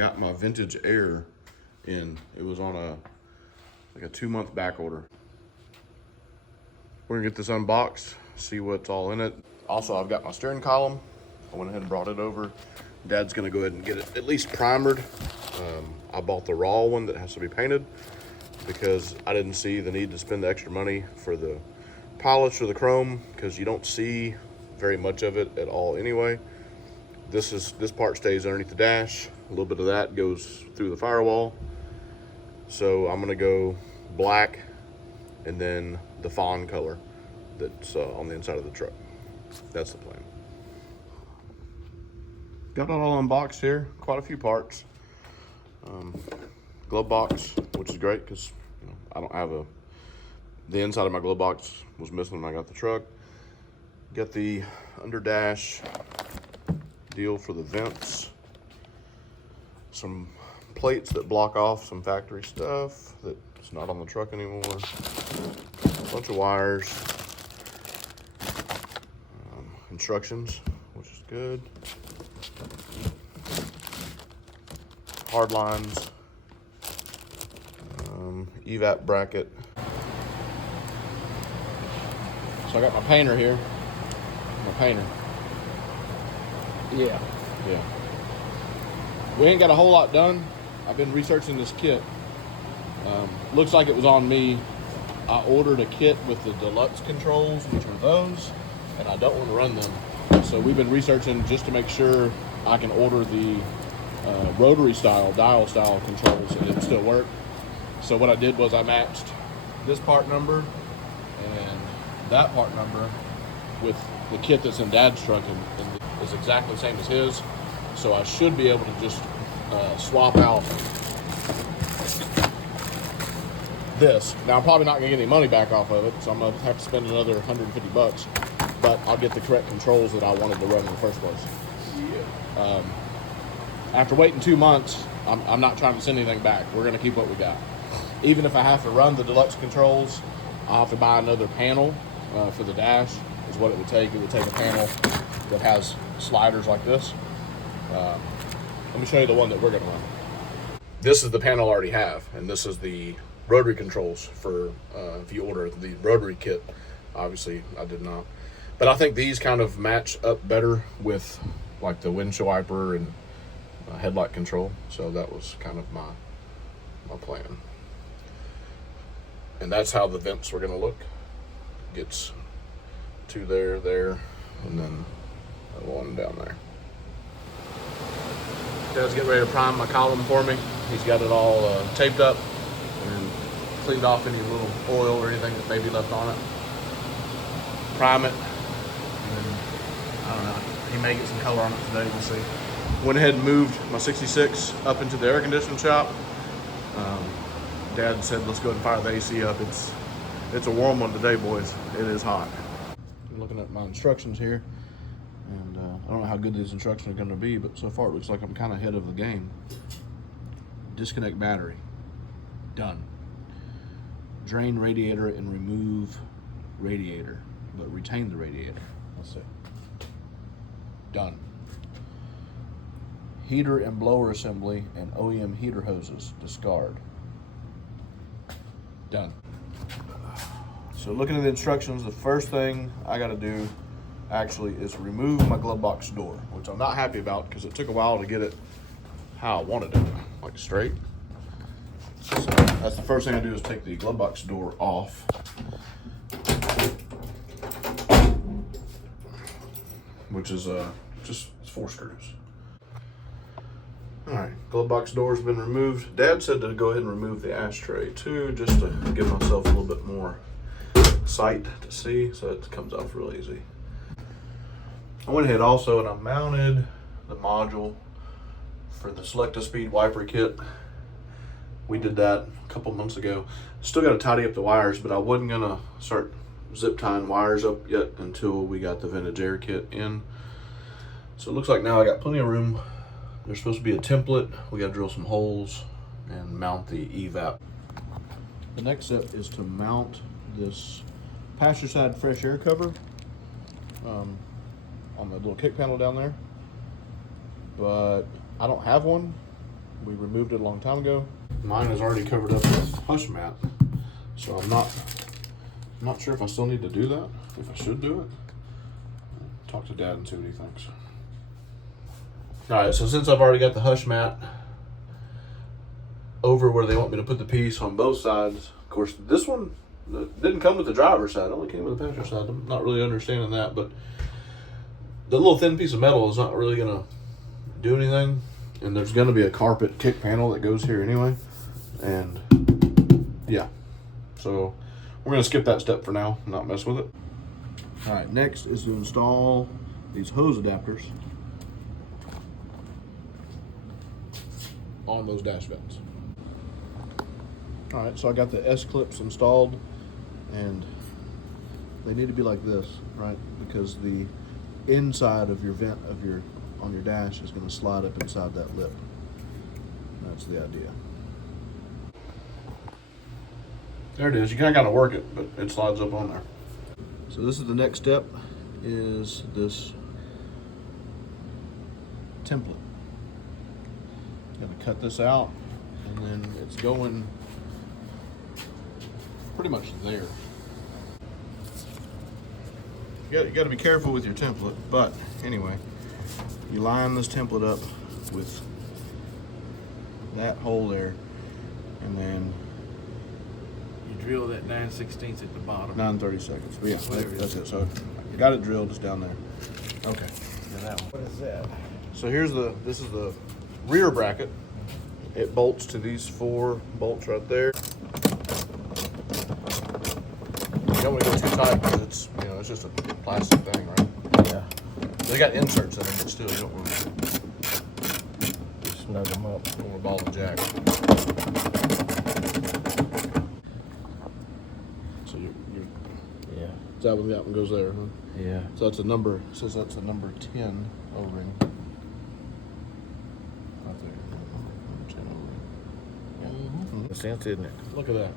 got my vintage air in. It was on like a 2-month back order. We're gonna get this unboxed, see what's all in it. Also, I've got my steering column. I went ahead and brought it over. Dad's gonna go ahead and get it at least primered. I bought the raw one that has to be painted because I didn't see the need to spend the extra money for the polish or the chrome, because you don't see very much of it at all anyway. This part stays underneath the dash. A little bit of that goes through the firewall. So I'm gonna go black and then the fawn color that's on the inside of the truck. That's the plan. Got it all unboxed here, quite a few parts. Glove box, which is great because I don't have the inside of my glove box was missing when I got the truck. Got the under dash deal for the vents. Some plates that block off some factory stuff that's not on the truck anymore. A bunch of wires. Instructions, which is good. Hard lines. Evap bracket. So I got my painter here. My painter. Yeah. We ain't got a whole lot done. I've been researching this kit. Looks like it was on me. I ordered a kit with the deluxe controls, which are those, and I don't want to run them. So we've been researching just to make sure I can order the rotary style, dial style controls and it'll still work. So what I did was I matched this part number and that part number with the kit that's in Dad's truck, and is exactly the same as his. So I should be able to just swap out this. Now I'm probably not gonna get any money back off of it, so I'm gonna have to spend another 150 bucks, but I'll get the correct controls that I wanted to run in the first place. Yeah. After waiting 2 months, I'm not trying to send anything back. We're gonna keep what we got. Even if I have to run the deluxe controls, I'll have to buy another panel for the dash, is what it would take. It would take a panel that has sliders like this. Let me show you the one that we're gonna run. This is the panel I already have, and this is the rotary controls for if you order the rotary kit. Obviously, I did not. But I think these kind of match up better with like the windshield wiper and headlight control. So that was kind of my plan. And that's how the vents were gonna look. Gets two there, and then one down there. Dad's getting ready to prime my column for me. He's got it all taped up and cleaned off any little oil or anything that may be left on it. Prime it, and then, I don't know, he may get some color on it today, we'll see. Went ahead and moved my 66 up into the air conditioning shop. Dad said, let's go ahead and fire the AC up. It's a warm one today, boys. It is hot. I'm looking at my instructions here, and I don't know how good these instructions are going to be, but so far it looks like I'm kind of ahead of the game. Disconnect battery. Done. Drain radiator and remove radiator, but retain the radiator. Let's see. Done. Heater and blower assembly and OEM heater hoses, discard. Done. So looking at the instructions, the first thing I gotta do actually is remove my glove box door, which I'm not happy about because it took a while to get it how I wanted it, like straight. So that's the first thing I do, is take the glove box door off. Which is just 4 screws. All right, glove box door's been removed. Dad said to go ahead and remove the ashtray too, just to give myself a little bit more sight to see, so it comes off real easy. I went ahead also and I mounted the module for the Texasspeed wiper kit. We did that a couple months ago. Still got to tidy up the wires, but I wasn't gonna start zip tying wires up yet until we got the vintage air kit in. So it looks like now I got plenty of room. There's supposed to be a template. We got to drill some holes and mount the evap. The next step is to mount this passenger side fresh air cover on the little kick panel down there. But I don't have one, We removed it a long time ago. Mine is already covered up with hush mat, so I'm not sure if I still need to do that, if I should do it. Talk to Dad and see what he thinks. All right, so since I've already got the hush mat over where they want me to put the piece on both sides, of course, this one didn't come with the driver's side, it only came with the passenger side. I'm not really understanding that, but the little thin piece of metal is not really gonna do anything. And there's gonna be a carpet kick panel that goes here anyway. And yeah, so we're gonna skip that step for now, not mess with it. All right, next is to install these hose adapters on those dash vents. All right, so I got the S-clips installed, and they need to be like this, right? Because the inside of your vent on your dash is going to slide up inside that lip. That's the idea. There it is. You kind of got to work it, but it slides up on there. So this is the next step, is this template. Going to cut this out, and then it's going pretty much there. You got to be careful with your template, but anyway, you line this template up with that hole there, and then you drill that 9/16 at the bottom. 9/32. But yeah, that's it. So you got it drilled, it's down there. Okay. Yeah, that one. What is that? So this is the rear bracket. It bolts to these 4 bolts right there. You don't want to go too tight because it's, it's just a plastic thing, right? Yeah. They got inserts in them, but still, you don't want to Snug them up. a ball and jack. So Yeah. that one goes there, huh? Yeah. So that's a number. Says that's a number 10 O-ring. Right there. Number 10 O-ring. Mm-hmm. Makes sense, isn't it? Look at that.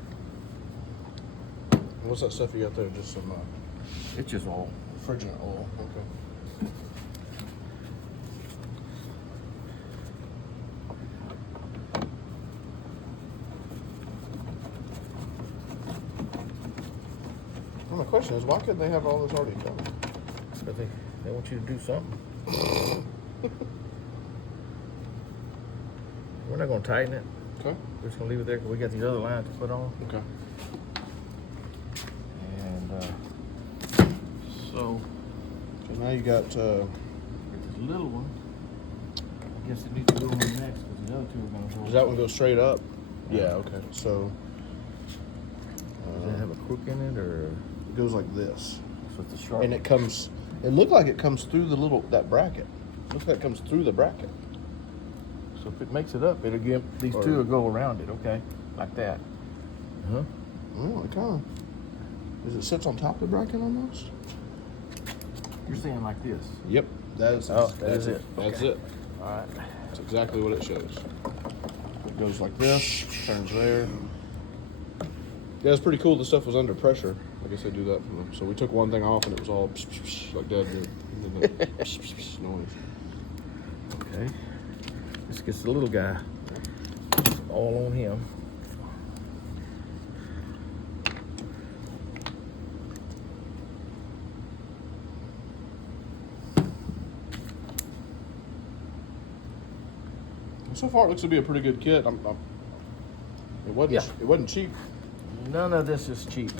What's that stuff you got there? Just some It's just all. refrigerant oil. Okay. Well, the question is, why couldn't they have all this already done? But they want you to do something. We're not going to tighten it. Okay. We're just going to leave it there because we got these other lines to put on. Okay. And so now you got this little one. I guess it needs to go on next because the other 2 are going to go. does that one go straight up? Yeah. Okay. So Does it have a crook in it, or it goes like this, so it's a sharp? and it comes. It looked like it comes through that bracket. It looks like it comes through the bracket. So if it makes it up, it'll give these 2 will go around it. Okay, like that. Huh? Oh, it kind of. Does it sit on top of the bracket almost? You're saying like this? Yep. That's it. That's Okay. it. All right. That's exactly what it shows. It goes like this, turns there. Yeah, it's pretty cool. The stuff was under pressure. I guess they do that for them. So we took one thing off and it was all like Dad did. And then the noise. Okay. This gets the little guy. All on him. So far, it looks to be a pretty good kit. It wasn't cheap, None of this is cheap.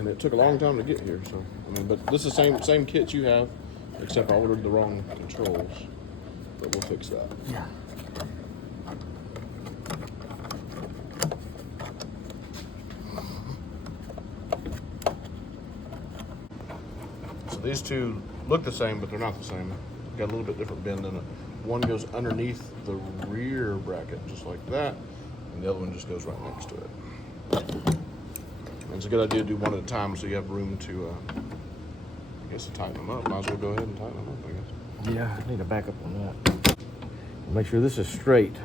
and it took a long time to get here. So, but this is the same kit you have, except I ordered the wrong controls. But we'll fix that. Yeah. So these 2 look the same, but they're not the same. Got a little bit different bend in it. One goes underneath the rear bracket, just like that, and the other one just goes right next to it. And it's a good idea to do one at a time so you have room to, I guess, to tighten them up. Might as well go ahead and tighten them up, I guess. Yeah, I need to back up on that. Make sure this is straight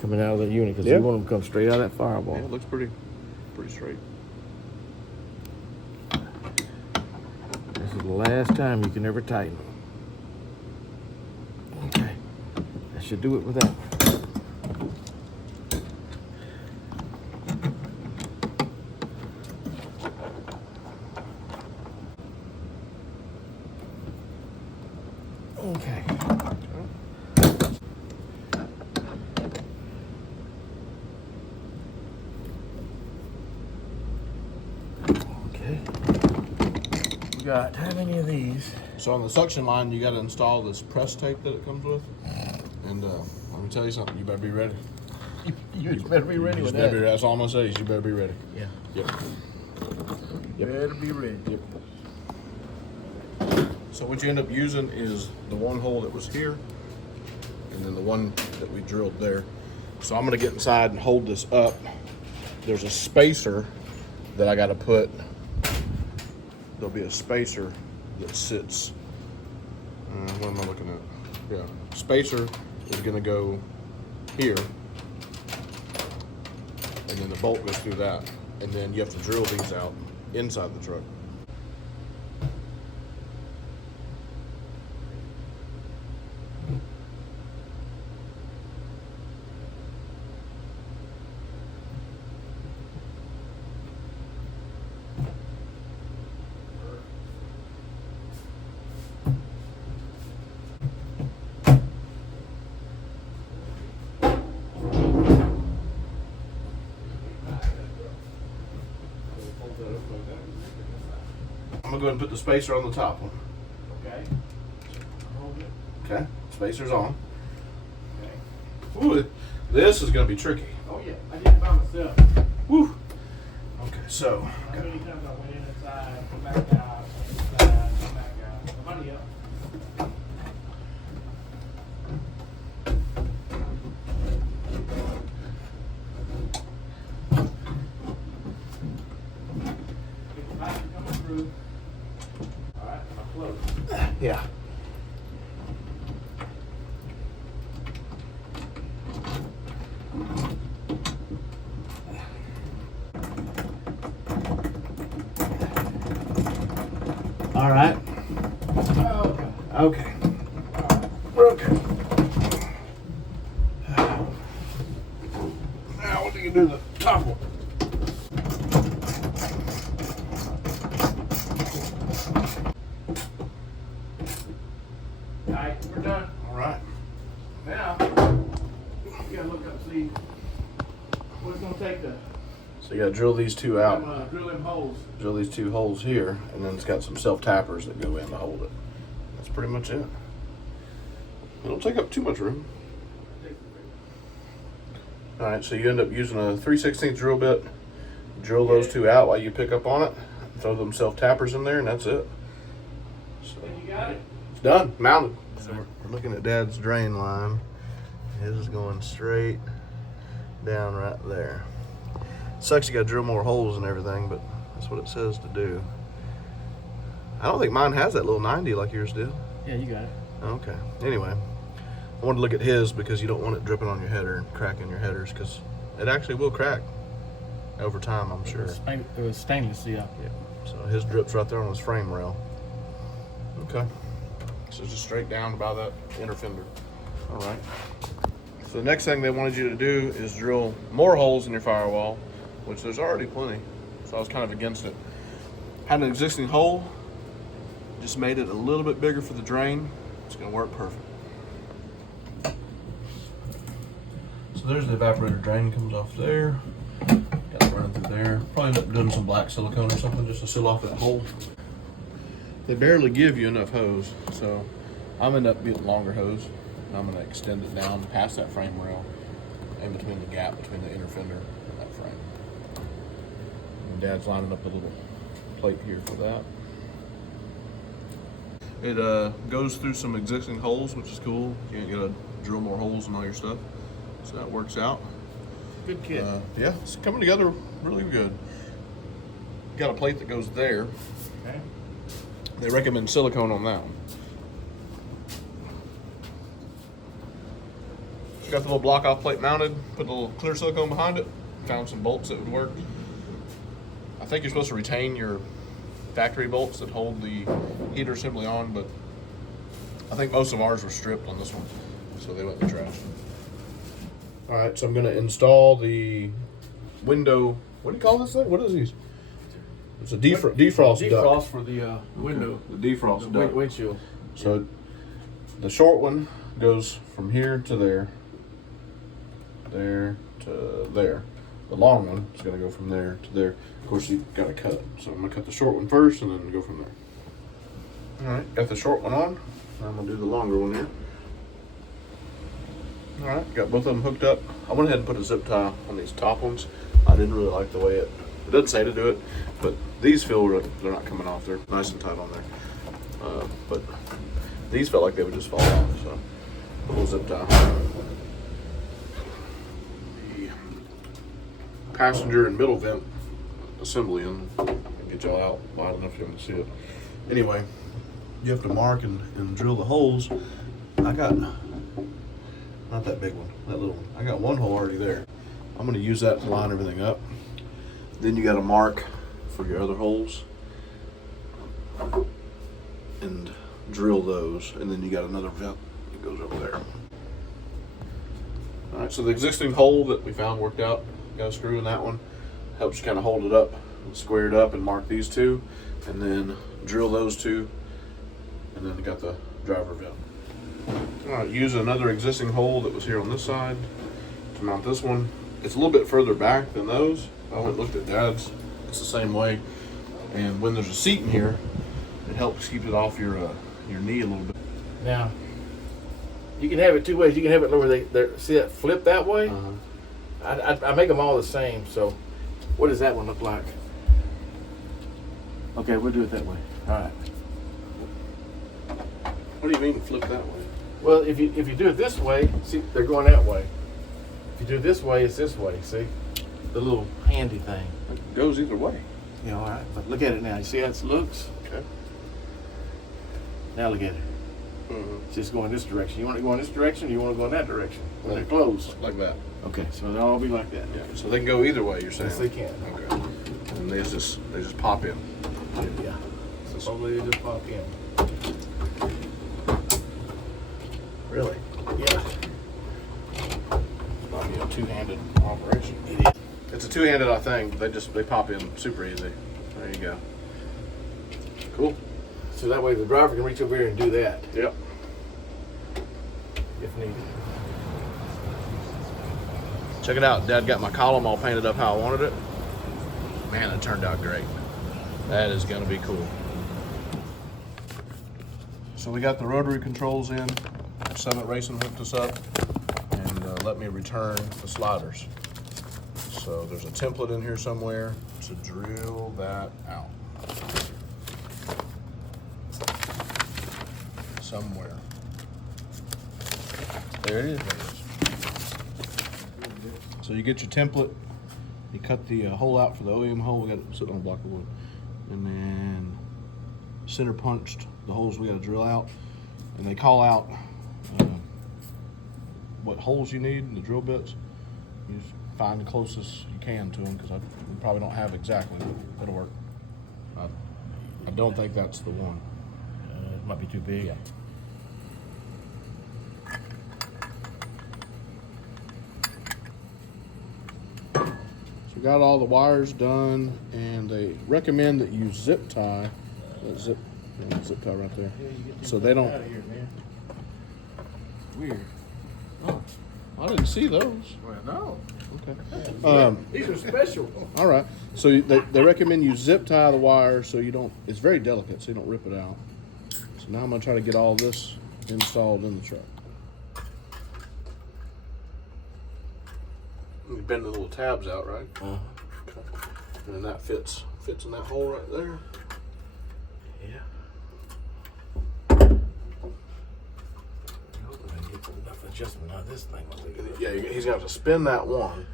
coming out of the unit, because you want them to come straight out of that firewall. Yeah, it looks pretty straight. This is the last time you can ever tighten them. Okay. should do it with that. Okay. Okay. We got how many of these? So on the suction line, you got to install this press tape that it comes with. And let me tell you something, you better be ready. You better be ready with that. That's all I'm going to say is you better be ready. Yeah. Yep. You better be ready. Yep. So what you end up using is the one hole that was here, and then the one that we drilled there. So I'm gonna get inside and hold this up. There's a spacer that I gotta put. There'll be a spacer that sits, what am I looking at? Yeah, spacer is gonna go here, and then the bolt goes through that. And then you have to drill these out inside the truck. I'm gonna go ahead and put the spacer on the top one. Okay. Okay, spacer's on. Okay. Ooh, this is gonna be tricky. Oh yeah, I did it by myself. Woo. Okay, so. How many times I went in inside, come back out, inside, come back out. Somebody else. Get the pipe coming through. All right, I'm close. Yeah. All right. Okay. Okay. We're okay. Now what do you do to the top one? All right, we're done. All right. Now, we gotta look up and see what it's gonna take to So you gotta drill these two out. drill them holes. Drill these two holes here, and then it's got some self-tappers that go in to hold it. That's pretty much it. It don't take up too much room. All right, so you end up using a 3/16 drill bit. Drill those two out while you pick up on it. Throw them self-tappers in there, and that's it. So Then you got it. it's done, mounted. So we're looking at Dad's drain line. His is going straight down right there. Sucks you gotta drill more holes and everything, but that's what it says to do. I don't think mine has that little 90 like yours did. Yeah, you got it. Okay. Anyway, I wanted to look at his because you don't want it dripping on your header and cracking your headers, because it actually will crack over time, I'm sure. It was stainless steel. Yeah. So his drips right there on his frame rail. Okay. So just straight down by that inner fender. All right. So the next thing they wanted you to do is drill more holes in your firewall, which there's already plenty. So I was kind of against it. Had an existing hole, just made it a little bit bigger for the drain. It's gonna work perfect. So there's the evaporator drain, comes off there. Got it running through there. Probably end up doing some black silicone or something just to seal off that hole. They barely give you enough hose, so I'm gonna end up getting longer hose. And I'm gonna extend it down past that frame rail, in between the gap between the inner fender and that frame. And Dad's lining up a little plate here for that. It goes through some existing holes, which is cool. You ain't gotta drill more holes in all your stuff, so that works out. Good kit. Yeah, it's coming together really good. Got a plate that goes there. Okay. They recommend silicone on that one. Got the little block off plate mounted, put a little clear silicone behind it, found some bolts that would work. I think you're supposed to retain your factory bolts that hold the heater assembly on, but I think most of ours were stripped on this one. so they went in the trash. All right, so I'm gonna install the window. What do you call this thing? What is these? It's a defrost duct. Defrost for the window. The defrost duct. Windshield. So the short one goes from here to there, there to there. The long one is going to go from there to there. Of course, you got to cut it. So I'm going to cut the short one first and then go from there. All right, got the short one on. Now I'm going to do the longer one here. All right, got both of them hooked up. I went ahead and put a zip tie on these top ones. I didn't really like the way it doesn't say to do it, but these feel they're not coming off. They're nice and tight on there. But these felt like they would just fall off, so a little zip tie. The passenger and middle vent assembly, and get y'all out wide enough for you to see it. Anyway, you have to mark and drill the holes. I got, not that big one, that little one. I got one hole already there. I'm gonna use that to line everything up. Then you got to mark for your other holes and drill those, and then you got another vent that goes over there. All right, so the existing hole that we found worked out. Got a screw in that one. Helps you kind of hold it up, and square it up, and mark these two, and then drill those two, and then you got the driver vent. All right, use another existing hole that was here on this side to mount this one. It's a little bit further back than those. I went and looked at Dad's. It's the same way. And when there's a seat in here, it helps keep it off your knee a little bit. Now, you can have it two ways. You can have it where they see that flip that way. I make them all the same. So, what does that one look like? Okay, we'll do it that way. All right. What do you mean flip that way? Well, if you do it this way, see, they're going that way. If you do it this way, it's this way. See, the little handy thing. It goes either way. Yeah, all right. But look at it now. You see how it looks? Okay. Now look at it. It's just going this direction. You want to go in this direction, or you want to go in that direction when they're closed? Like that. Okay, so they'll all be like that. Yeah. So they can go either way. You're saying? Yes, they can. Okay. And they just pop in. Yeah. So slowly they just pop in. Really? Yeah. Might be a two-handed operation. It is. It's a two-handed thing. They pop in super easy. There you go. Cool. So that way the driver can reach over here and do that Yep. if needed. Check it out. Dad got my column all painted up how I wanted it. Man, it turned out great. That is going to be cool. So we got the rotary controls in. Summit Racing hooked us up and let me return the sliders. So there's a template in here somewhere to drill that out. Somewhere. There it is. So you get your template, you cut the hole out for the OEM hole. We got it sitting on a block of wood, and then center punched the holes we got to drill out, and they call out what holes you need in the drill bits. You just find the closest you can to them, because we probably don't have exactly. It'll work. I don't think that's the one. It might be too big. Yeah. So we got all the wires done, and they recommend that you zip tie. Zip tie right there. So they don't. Out of here, man. Weird. Oh, I didn't see those. Well, no. Okay. These are special. All right. So they recommend you zip tie the wire so you don't. It's very delicate, so you don't rip it out. So now I'm gonna try to get all this installed in the truck. You bend the little tabs out, right? Okay. And then that fits in that hole right there. Yeah. Enough adjustment out of this thing. Yeah, he's got to spin that one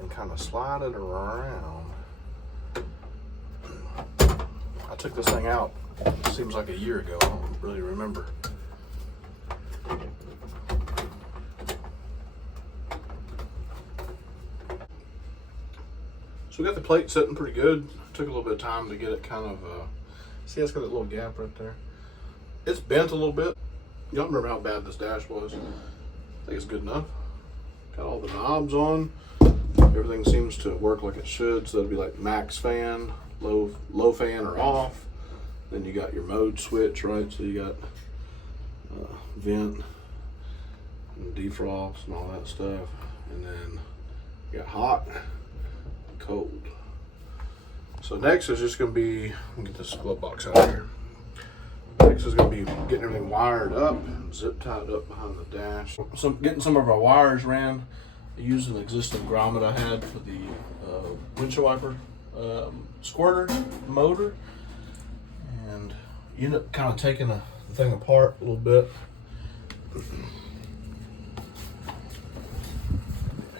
and kind of slide it around. I took this thing out, it seems like a year ago. I don't really remember. So we got the plate sitting pretty good. Took a little bit of time to get it kind of, see, it's got that little gap right there. It's bent a little bit. Y'all remember how bad this dash was? I think it's good enough. Got all the knobs on. Everything seems to work like it should. So that'd be like max fan, low fan or off. Then you got your mode switch, right? So you got vent and defrost and all that stuff. And then you got hot and cold. So next is just gonna be, let me get this glove box out of here. Next is gonna be getting everything wired up and zip tied up behind the dash. So getting some of our wires ran. I used an existing grommet I had for the windshield wiper squirter motor, and you end up kind of taking the thing apart a little bit.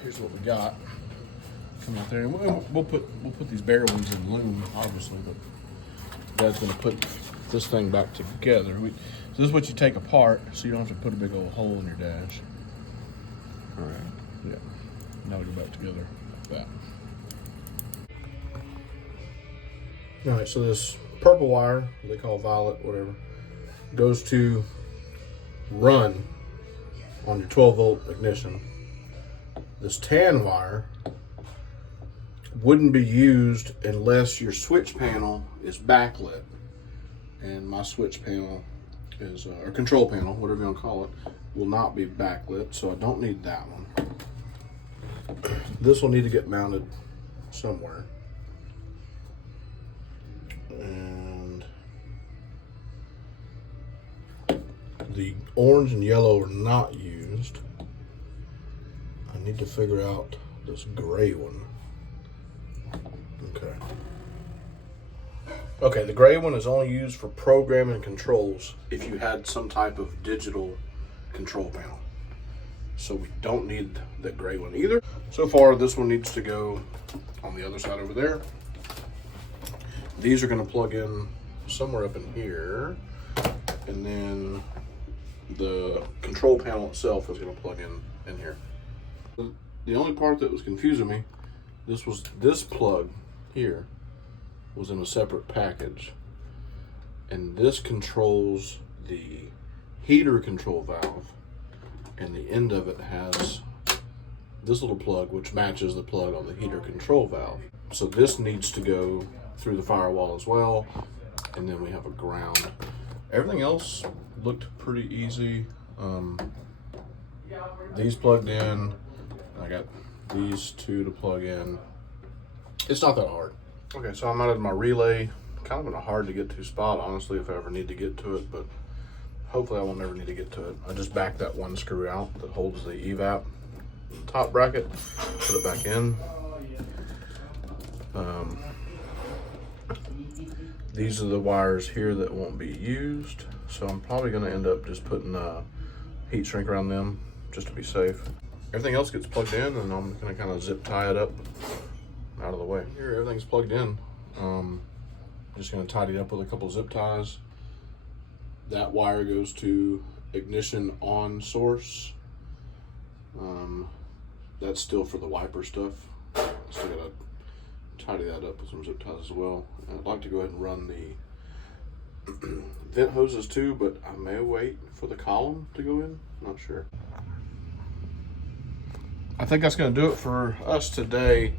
Here's what we got. Come out there. We'll put these bare ones in loom, obviously, but Dad's gonna put this thing back together. So this is what you take apart, so you don't have to put a big old hole in your dash. All right. Yeah. Now we go back together like that. All right. So this purple wire, they call violet, whatever, goes to run on your 12-volt ignition. This tan wire wouldn't be used unless your switch panel is backlit, and my switch panel is or control panel, whatever you want to call it, will not be backlit, so I don't need that one. This will need to get mounted somewhere, and the orange and yellow are not used. I need to figure out this gray one. Okay, the gray one is only used for programming and controls if you had some type of digital control panel. So we don't need the gray one either. So far, this one needs to go on the other side over there. These are gonna plug in somewhere up in here. And then the control panel itself is gonna plug in here. The only part that was confusing me, this plug here was in a separate package, and this controls the heater control valve, and the end of it has this little plug which matches the plug on the heater control valve. So this needs to go through the firewall as well, and then we have a ground. Everything else looked pretty easy. These plugged in. I got these two to plug in. It's not that hard. Okay, so I'm out of my relay, kind of in a hard to get to spot, honestly, if I ever need to get to it, but hopefully I won't ever need to get to it. I just backed that one screw out that holds the evap top bracket, put it back in. These are the wires here that won't be used, so I'm probably gonna end up just putting a heat shrink around them just to be safe. Everything else gets plugged in, and I'm gonna kind of zip tie it up out of the way. Here, everything's plugged in. Just gonna tidy it up with a couple zip ties. That wire goes to ignition on source. That's still for the wiper stuff. Still gotta tidy that up with some zip ties as well. I'd like to go ahead and run the vent hoses too, but I may wait for the column to go in. Not sure. I think that's gonna do it for us today.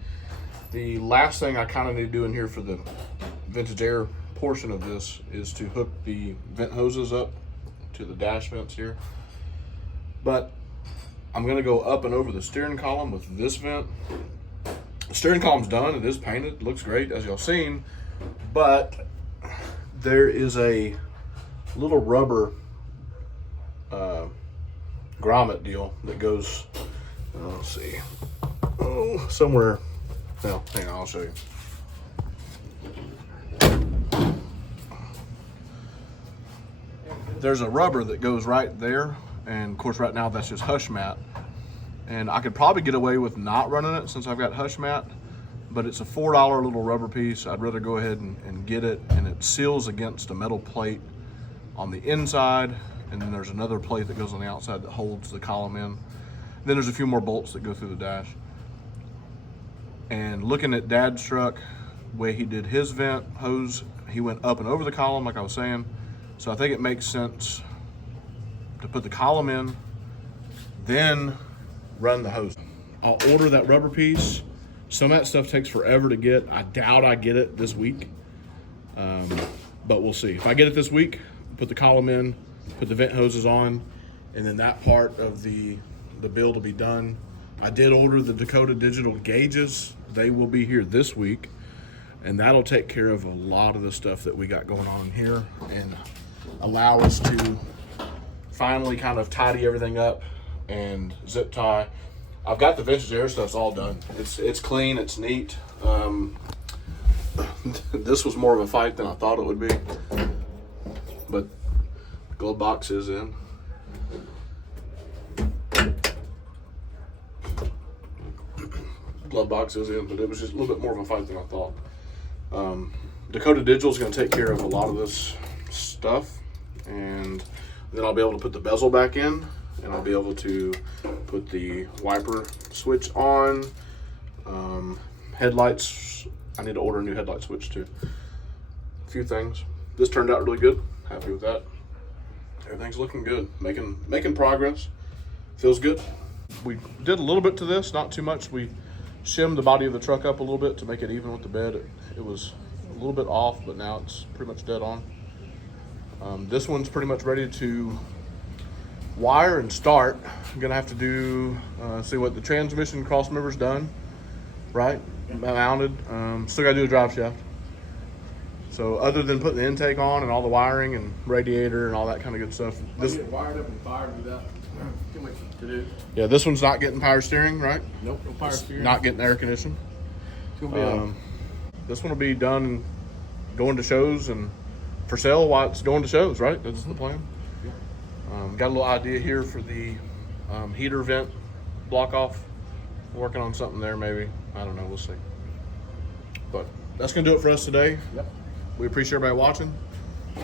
The last thing I kind of need to do in here for the vintage air portion of this is to hook the vent hoses up to the dash vents here. But I'm gonna go up and over the steering column with this vent. The steering column's done, it is painted, looks great as y'all seen, but there is a little rubber grommet deal that goes, let's see, somewhere. Well, hang on, I'll show you. There's a rubber that goes right there, and of course right now that's just hush mat. And I could probably get away with not running it since I've got hush mat, but it's a $4 little rubber piece. I'd rather go ahead and get it, and it seals against a metal plate on the inside, and then there's another plate that goes on the outside that holds the column in. Then there's a few more bolts that go through the dash. And looking at Dad's truck, the way he did his vent hose, he went up and over the column like I was saying. So I think it makes sense to put the column in, then run the hose. I'll order that rubber piece. Some of that stuff takes forever to get. I doubt I get it this week, but we'll see. If I get it this week, put the column in, put the vent hoses on, and then that part of the build will be done. I did order the Dakota digital gauges. They will be here this week, and that'll take care of a lot of the stuff that we got going on here and allow us to finally kind of tidy everything up and zip tie. I've got the vintage air stuff's all done. It's clean, it's neat. This was more of a fight than I thought it would be, but the glove box is in. Glove box is in, but it was just a little bit more of a fight than I thought. Dakota Digital is going to take care of a lot of this stuff, and then I'll be able to put the bezel back in, and I'll be able to put the wiper switch on. Headlights, I need to order a new headlight switch too. A few things. This turned out really good. Happy with that. Everything's looking good. Making progress. Feels good. We did a little bit to this, not too much. We shimmed the body of the truck up a little bit to make it even with the bed. It was a little bit off, but now it's pretty much dead on. This one's pretty much ready to wire and start. I'm gonna have to do see what the transmission cross member's done, right? Mounted. Still gotta do a drive shaft. So other than putting the intake on and all the wiring and radiator and all that kind of good stuff, this wired up and fired without too much to do. Yeah, this one's not getting power steering, right? Nope, no power steering. Not getting air conditioning. It's gonna be This one will be done and going to shows and for sale while it's going to shows, right? That's the plan. Got a little idea here for the heater vent block off. Working on something there maybe. I don't know, we'll see. But that's gonna do it for us today. Yep. We appreciate everybody watching.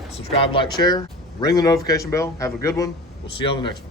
Subscribe, like, share, ring the notification bell. Have a good one. We'll see you on the next one.